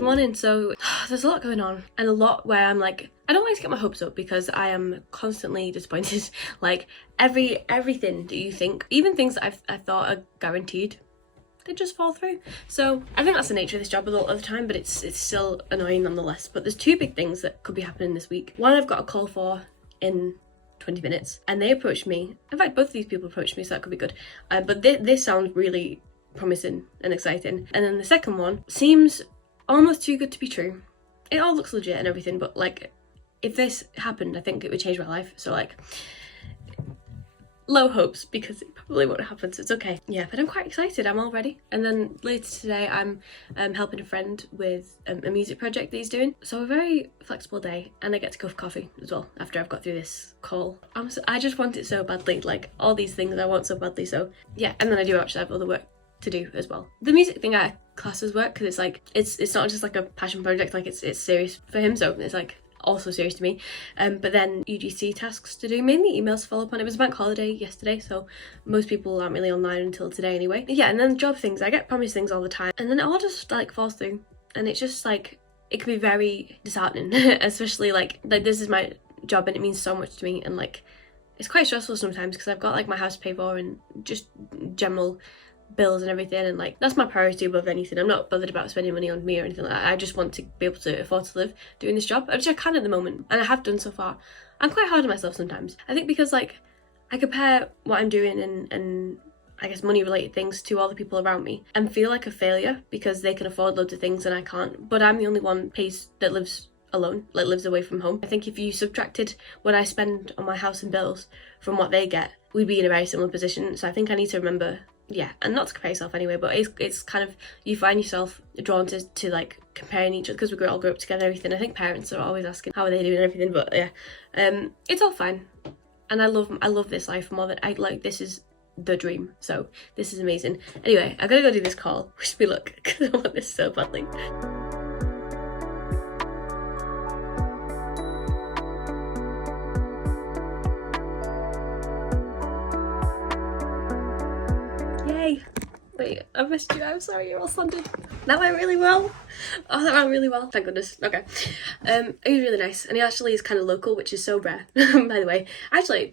good morning. So there's a lot going on, and a lot where I'm like, I don't like to get my hopes up because I am constantly disappointed. Like everything that you think, even things that I thought are guaranteed, they just fall through. So I think that's the nature of this job a lot of the time, but it's still annoying nonetheless. But there's two big things that could be happening this week. One I've got a call for in 20 minutes, and they approached me. In fact, both of these people approached me, so that could be good. But this sounds really promising and exciting. And then the second one seems almost too good to be true. It all looks legit and everything, but like, if this happened, I think it would change my life. So like, low hopes, because it probably won't happen, so it's okay. Yeah, but I'm quite excited. I'm all ready. And then later today I'm helping a friend with a music project that he's doing, so a very flexible day, and I get to go for coffee as well after I've got through this call. I just want it so badly, like all these things I want so badly. So yeah, and then I do actually have other work to do as well. The music thing I class as work because it's like it's not just like a passion project, like it's serious for him, so it's like also serious to me. But then UGC tasks to do, mainly emails to follow up on. It was a bank holiday yesterday, so most people aren't really online until today anyway. Yeah, and then job things, I get promised things all the time, and then it all just like falls through, and it's just like, it can be very disheartening. Especially like this is my job and it means so much to me, and like it's quite stressful sometimes because I've got like my house to pay for and just general bills and everything, and like that's my priority above anything. I'm not bothered about spending money on me or anything like that. I just want to be able to afford to live doing this job, which I can at the moment, and I have done so far. I'm quite hard on myself sometimes, I think, because like I compare what I'm doing and I guess money related things to all the people around me and feel like a failure because they can afford loads of things and I can't, but I'm the only one that lives alone, like lives away from home. I think if you subtracted what I spend on my house and bills from what they get, we'd be in a very similar position. So I think I need to remember, yeah, and not to compare yourself anyway, but it's kind of, you find yourself drawn to like comparing each other because we all grew up together and everything. I think parents are always asking how are they doing and everything, but yeah, it's all fine. And I love this life more than I like. This is the dream, so this is amazing. Anyway, I gotta go do this call. Wish me luck because I want this so badly. Yay! Wait, I missed you. I'm sorry, you're all sundered. That went really well. Oh, that went really well. Thank goodness. Okay. He was really nice, and he actually is kind of local, which is so rare. By the way, actually,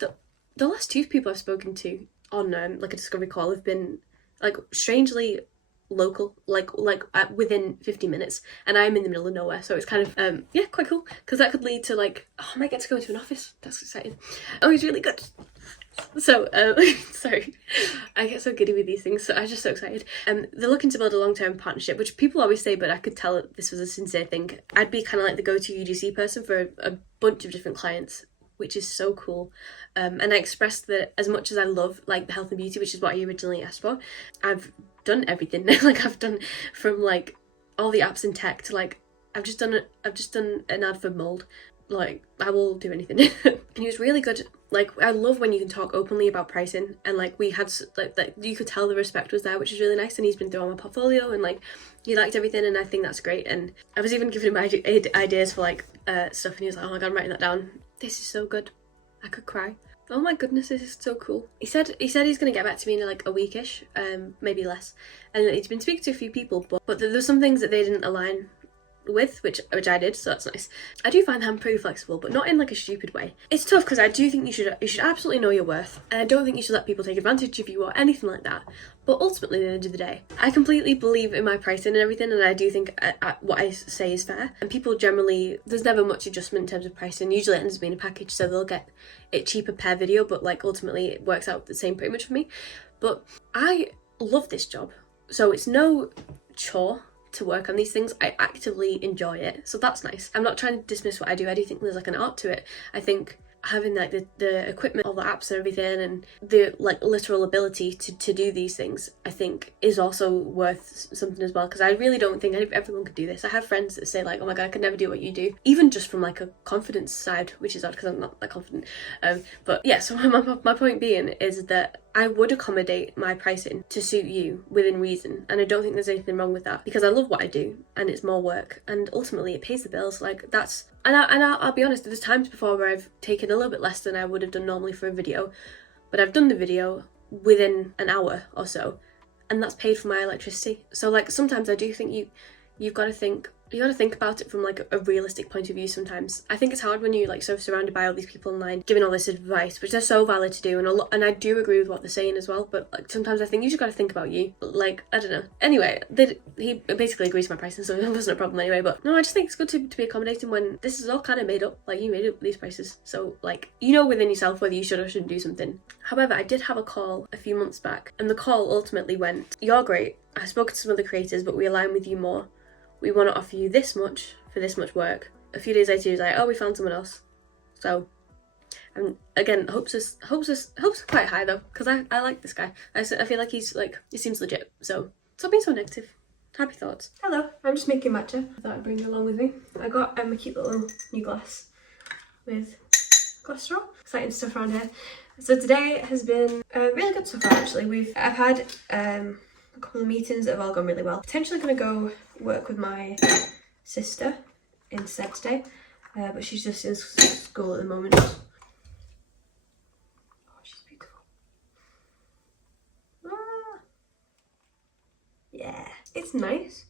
the last two people I've spoken to on like a discovery call have been like strangely local, like within 50 minutes, and I'm in the middle of nowhere, so it's kind of yeah, quite cool, because that could lead to like, oh, I might get to go into an office. That's exciting. Oh, he's really good. So sorry, I get so giddy with these things, so I'm just so excited. They're looking to build a long-term partnership, which people always say, but I could tell this was a sincere thing. I'd be kind of like the go-to UGC person for a bunch of different clients, which is so cool. And I expressed that as much as I love like the health and beauty, which is what I originally asked for, I've done everything. Like I've done from like all the apps in tech to like I've just done an ad for mold. Like I will do anything. And he was really good. Like I love when you can talk openly about pricing, and like we had like you could tell the respect was there, which is really nice. And he's been through all my portfolio and like he liked everything, and I think that's great. And I was even giving him ideas for like stuff, and he was like, oh my god, I'm writing that down. This is so good. I could cry. Oh my goodness, this is so cool. He said he's gonna get back to me in like a weekish, maybe less. And he's been speaking to a few people, but there's some things that they didn't align with, which I did, so that's nice. I do find that I'm pretty flexible, but not in like a stupid way. It's tough because I do think you should absolutely know your worth, and I don't think you should let people take advantage of you or anything like that. But ultimately, at the end of the day, I completely believe in my pricing and everything, and I do think what I say is fair. And people generally, there's never much adjustment in terms of pricing. Usually it ends up being a package, so they'll get it cheaper per video, but like ultimately it works out the same pretty much for me. But I love this job, so it's no chore to work on these things. I actively enjoy it, so that's nice. I'm not trying to dismiss what I do. I do think there's like an art to it. I think having like the equipment, all the apps and everything, and the like literal ability to do these things, I think is also worth something as well, because I really don't think everyone could do this. I have friends that say like, oh my god, I could never do what you do, even just from like a confidence side, which is odd because I'm not that confident. But yeah, so my point being is that I would accommodate my pricing to suit you within reason, and I don't think there's anything wrong with that, because I love what I do and it's more work, and ultimately it pays the bills. Like that's, and I'll be honest, there's times before where I've taken a little bit less than I would have done normally for a video, but I've done the video within an hour or so, and that's paid for my electricity. So like sometimes I do think you've got to think you gotta think about it from like a realistic point of view sometimes. I think it's hard when you're like so surrounded by all these people online giving all this advice, which they're so valid to do, and I do agree with what they're saying as well, but like sometimes I think you just gotta think about you. Like, I don't know. Anyway, he basically agrees to my pricing, so it wasn't a problem anyway, but no, I just think it's good to be accommodating when this is all kind of made up. Like, you made up these prices, so like, you know within yourself whether you should or shouldn't do something. However, I did have a call a few months back, and the call ultimately went, "You're great. I've spoken to some other creators, but we align with you more. We want to offer you this much for this much work." A few days later, he was like, "Oh, we found someone else." So, again, hopes are quite high though, because I like this guy. I feel like he's like, he seems legit. So, stop being so negative. Happy thoughts. Hello, I'm just making matcha. I thought I'd bring it along with me. I got a cute little new glass with glass straw. Exciting stuff around here. So today has been really good so far actually. I've had a couple of meetings that have all gone really well. Potentially going to go work with my sister instead today, but she's just in school at the moment. Oh, she's beautiful. Ah. Yeah, it's nice.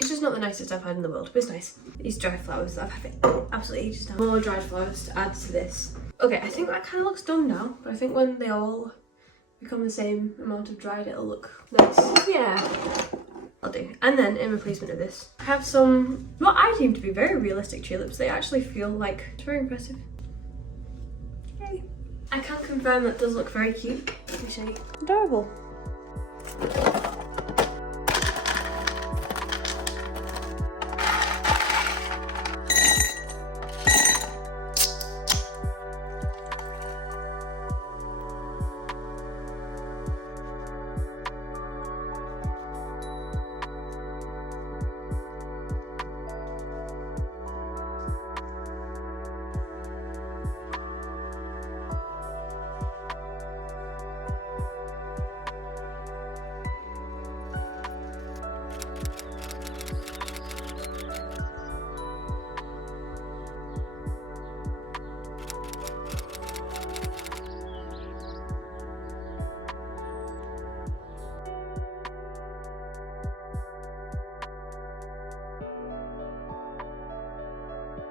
It's just not the nicest I've had in the world, but it's nice. These dried flowers, I've had it absolutely ages now. More dried flowers to add to this. Okay, I think that kind of looks done now, but I think when they all become the same amount of dried, it'll look nice. Yeah, I'll do. And then in replacement of this, I have some, what I deem to be very realistic tulips. They actually feel like, it's very impressive. Yay. I can confirm that does look very cute. Let me show you. Adorable.